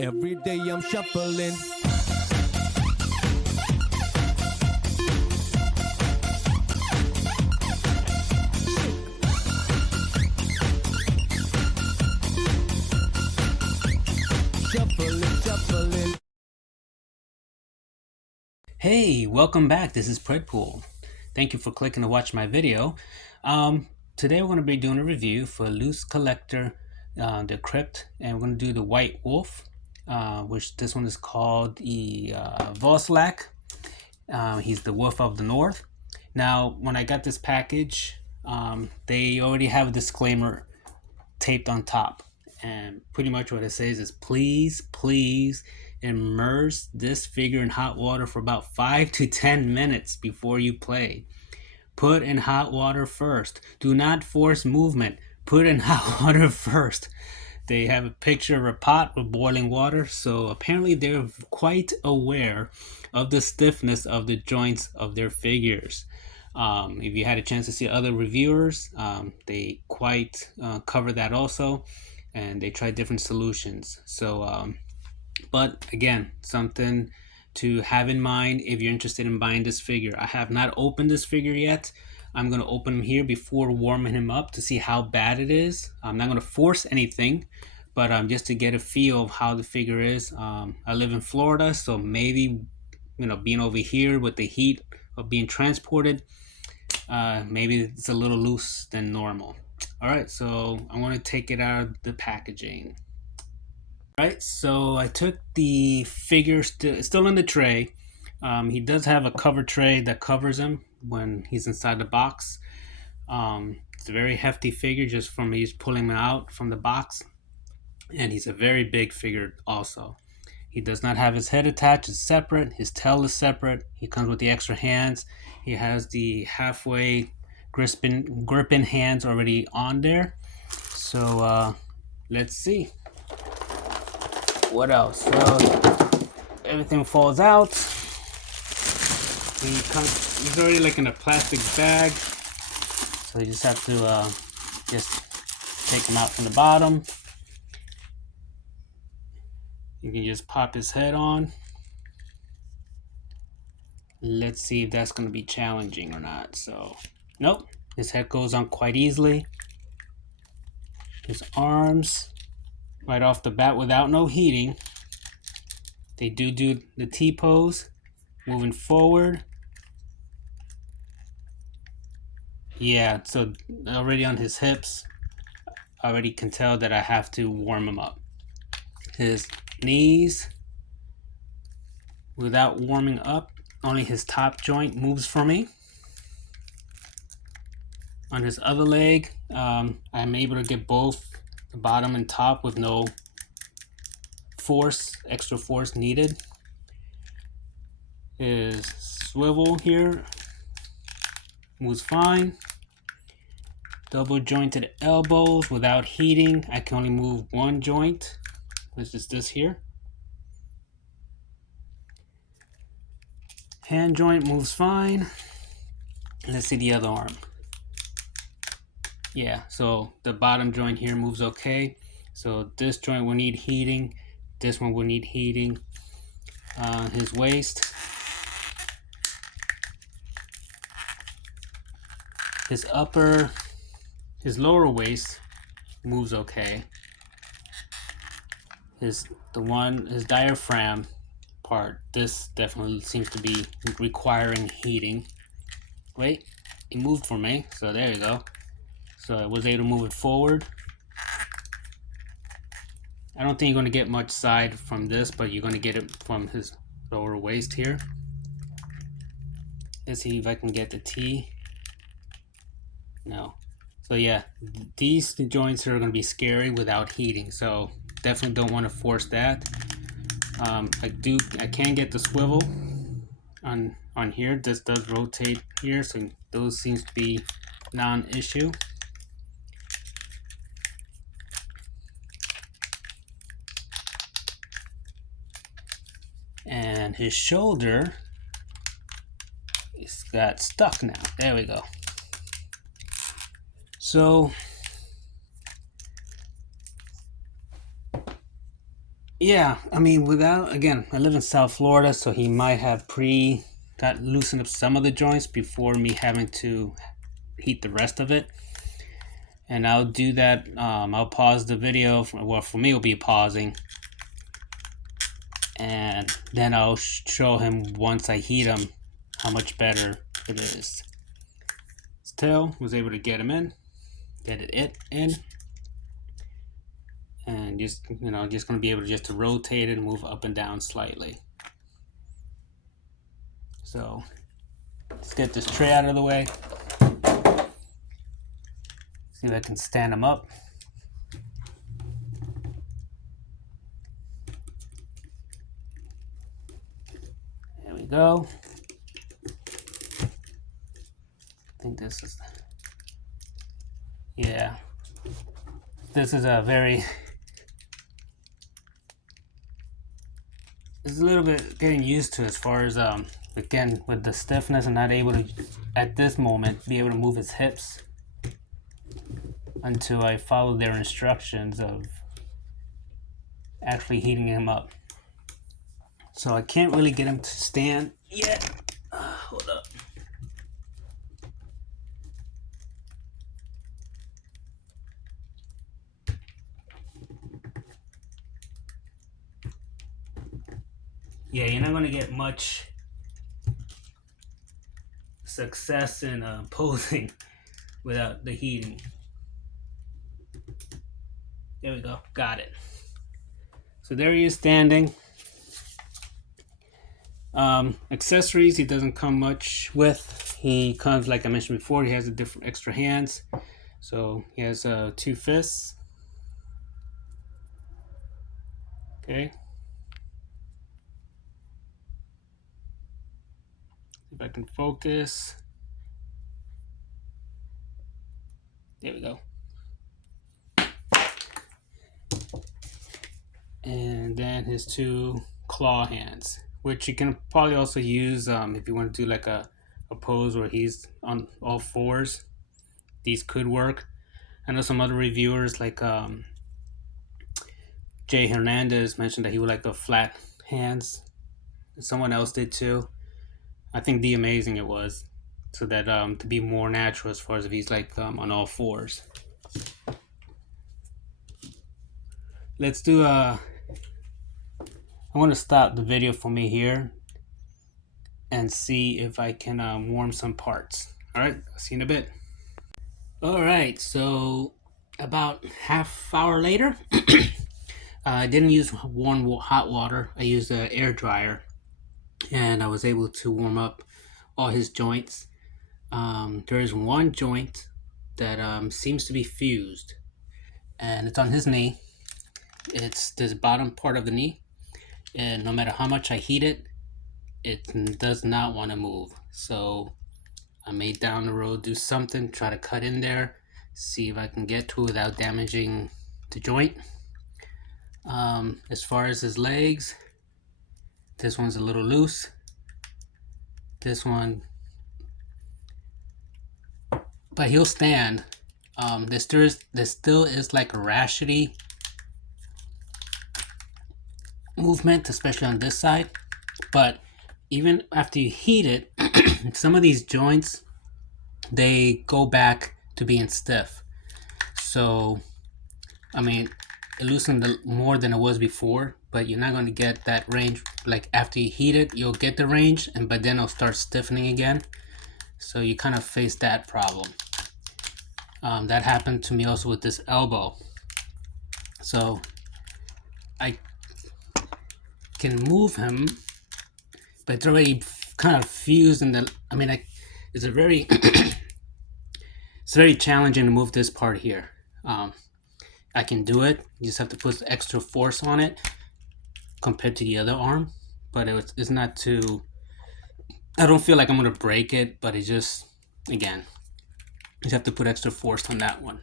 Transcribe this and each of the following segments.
Every day I'm shuffling. Shuffling. Hey, welcome back. This is Predpool. Thank you for clicking to watch my video. Today we're going to be doing a review for Loosecollector, the Crypt, and we're going to do the White Wolf, which this one is called the Vozlak. He's the Wolf of the North. Now, when I got this package, they already have a disclaimer taped on top, and pretty much what it says is please immerse this figure in hot water for about 5 to 10 minutes before you play. Put in hot water first. Do not force movement. Put in hot water first. They have a picture of a pot with boiling water, so apparently they're quite aware of the stiffness of the joints of their figures. If you had a chance to see other reviewers, they quite cover that also, and they try different solutions. So, but again, something to have in mind if you're interested in buying this figure. I have not opened this figure yet. I'm going to open him here before warming him up to see how bad it is. I'm not going to force anything, but just to get a feel of how the figure is. I live in Florida, so maybe, being over here with the heat of being transported, maybe it's a little loose than normal. All right, so I want to take it out of the packaging. Right, so I took the figure still in the tray. He does have a cover tray that covers him when he's inside the box. It's a very hefty figure just from me pulling him out from the box, and he's a very big figure also. He does not have his head attached, it's separate. His tail is separate. He comes with the extra hands. He has the halfway gripping hands already on there. So let's see. What else? So everything falls out. He's already like in a plastic bag, so you just have to just take him out from the bottom. You can just pop his head on. Let's see if that's going to be challenging or not. So, nope, his head goes on quite easily. His arms, right off the bat without no heating. They do the T-pose, moving forward. Yeah, so already on his hips, I already can tell that I have to warm him up. His knees, without warming up, only his top joint moves for me. On his other leg, I'm able to get both the bottom and top with no extra force needed. His swivel here moves fine. Double jointed elbows without heating. I can only move one joint, which is this here. Hand joint moves fine. Let's see the other arm. Yeah, so the bottom joint here moves okay. So this joint will need heating. This one will need heating. His waist. His lower waist moves okay. His diaphragm part, this definitely seems to be requiring heating. Wait, it moved for me, so there you go. So I was able to move it forward. I don't think you're going to get much side from this, but you're going to get it from his lower waist here. Let's see if I can get the T. No. So yeah, these joints are going to be scary without heating, so definitely don't want to force that. I can get the swivel on here. This does rotate here, so those seems to be non-issue. And his shoulder is got stuck now. There we go. So Yeah, I mean, without, again, I live in South Florida, so he might have got loosened up some of the joints before me having to heat the rest of it. And I'll do that. I'll pause the video. Well, for me, it'll be pausing. And then I'll show him once I heat him how much better it is. Still was able to get him in, get it in. And just, just going to be able just to rotate it and move up and down slightly. So let's get this tray out of the way. See if I can stand them up. There we go. I think this is, yeah. This is a very, it's a little bit getting used to as far as, again, with the stiffness and not able to, at this moment, be able to move his hips until I follow their instructions of actually heating him up. So I can't really get him to stand yet. Hold up. Yeah, you're not going to get much success in posing without the heating. There we go. Got it. So there he is standing. Accessories he doesn't come much with. He comes, like I mentioned before, he has a different extra hands. So he has 2 fists. Okay. If I can focus. There we go. And then his 2 claw hands, which you can probably also use if you want to do like a pose where he's on all fours. These could work. I know some other reviewers like Jay Hernandez mentioned that he would like the flat hands. Someone else did too. I think the amazing it was, so that to be more natural as far as if he's like on all fours. Let's do I want to stop the video for me here and see if I can warm some parts. All right, I'll see you in a bit. All right, so about half hour later, I didn't use warm hot water. I used an air dryer, and I was able to warm up all his joints. There is one joint that seems to be fused, and it's on his knee. It's this bottom part of the knee, and no matter how much I heat it, it does not want to move. So I may down the road do something, try to cut in there, see if I can get to it without damaging the joint. As far as his legs, this one's a little loose. This one, but he'll stand. There still is like a rashity movement, especially on this side. But even after you heat it, some of these joints, they go back to being stiff. So, I mean, it loosened more than it was before, but you're not going to get that range. Like after you heat it, you'll get the range, but then it'll start stiffening again. So you kind of face that problem. That happened to me also with this elbow. So I can move him, but it's already kind of fused in the, I mean, it's a very, it's very challenging to move this part here. I can do it. You just have to put extra force on it compared to the other arm, but it's not too, I don't feel like I'm going to break it, but it just, again, you have to put extra force on that one.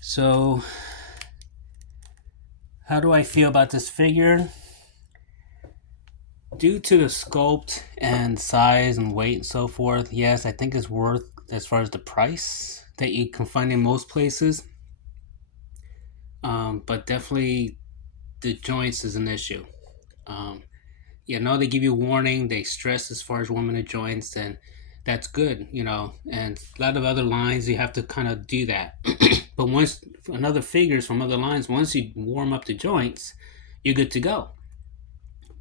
So how do I feel about this figure? Due to the sculpt and size and weight and so forth, yes, I think it's worth as far as the price that you can find in most places. But definitely the joints is an issue. Yeah, no, they give you a warning. They stress as far as warming the joints, and that's good, you know. And a lot of other lines, you have to kind of do that. But once another figures from other lines, once you warm up the joints, you're good to go.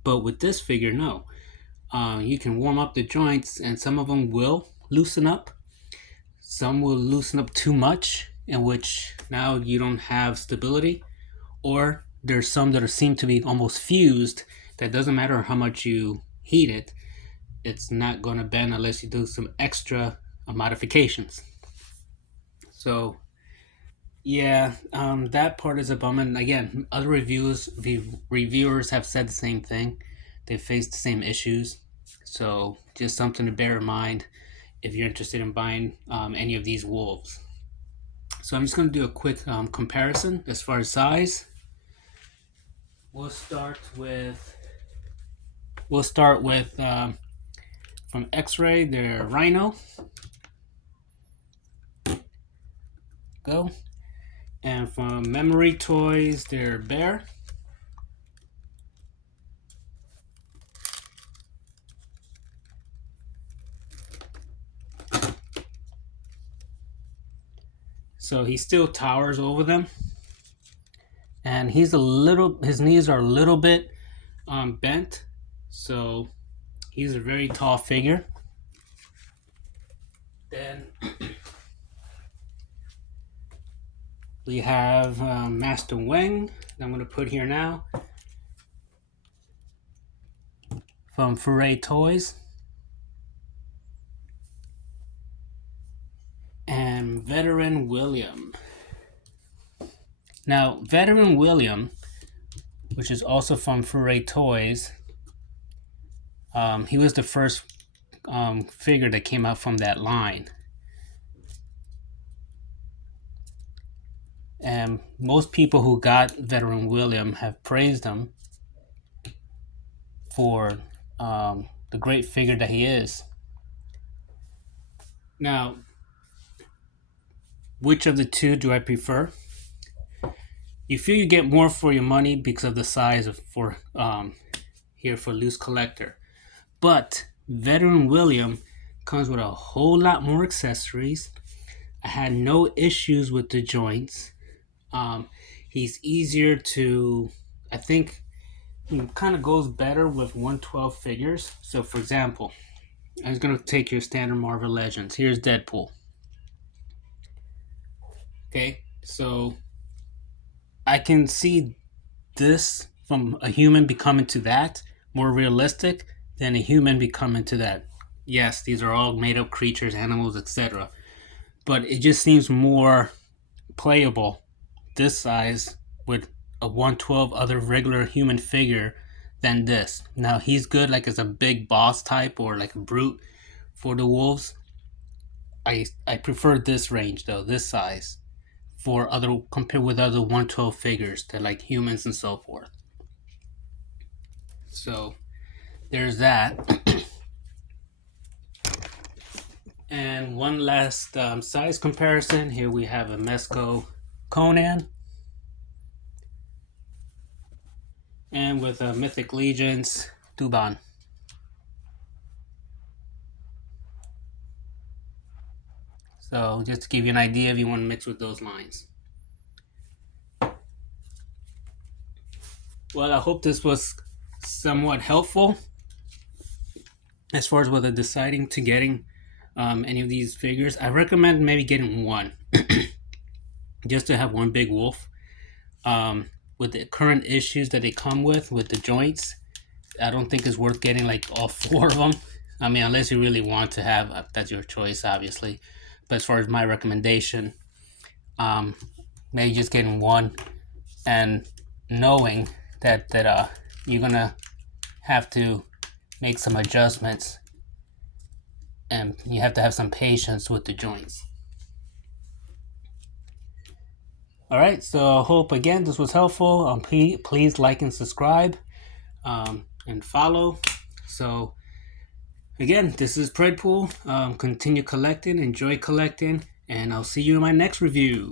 But with this figure, no. You can warm up the joints, and some of them will loosen up. Some will loosen up too much, in which now you don't have stability. Or there's some that seem to be almost fused. That doesn't matter how much you heat it, it's not going to bend unless you do some extra modifications. So yeah, that part is a bummer. And again, other reviewers have said the same thing. They faced the same issues. So just something to bear in mind if you're interested in buying any of these wolves. So I'm just going to do a quick comparison as far as size. We'll start with from X-Ray, their Rhino. Go. And from Memory Toys, their Bear. So he still towers over them. And his knees are a little bit bent. So he's a very tall figure. Then we have Master Weng, that I'm going to put here now, from Foray Toys. And Veteran William. Now, Veteran William, which is also from Foray Toys, he was the first figure that came out from that line. And most people who got Veteran William have praised him for the great figure that he is. Now, which of the two do I prefer? You feel you get more for your money because of the size of here for Loosecollector. But Veteran William comes with a whole lot more accessories. I had no issues with the joints. He's easier to, I think, he kind of goes better with 112 figures. So for example, I was going to take your standard Marvel Legends. Here's Deadpool. Okay, so I can see this from a human becoming to that more realistic than a human becoming to that. Yes, these are all made up creatures, animals, etc. But it just seems more playable this size with a 112 other regular human figure than this. Now he's good like as a big boss type or like a brute for the wolves. I prefer this range though, this size, for other compared with other 112 figures that like humans and so forth. So there's that. And one last size comparison. Here we have a Mezco Conan, and with a Mythic Legions Duban. So just to give you an idea if you want to mix with those lines. Well, I hope this was somewhat helpful as far as whether deciding to getting any of these figures. I recommend maybe getting one just to have one big wolf. With the current issues that they come with the joints, I don't think it's worth getting like all four of them. I mean, unless you really want to have, that's your choice, obviously. But as far as my recommendation, maybe just getting one and knowing that you're gonna have to make some adjustments and you have to have some patience with the joints. Alright, so I hope again this was helpful. Please like and subscribe and follow. So again, this is Predpool. Continue collecting, enjoy collecting, and I'll see you in my next review.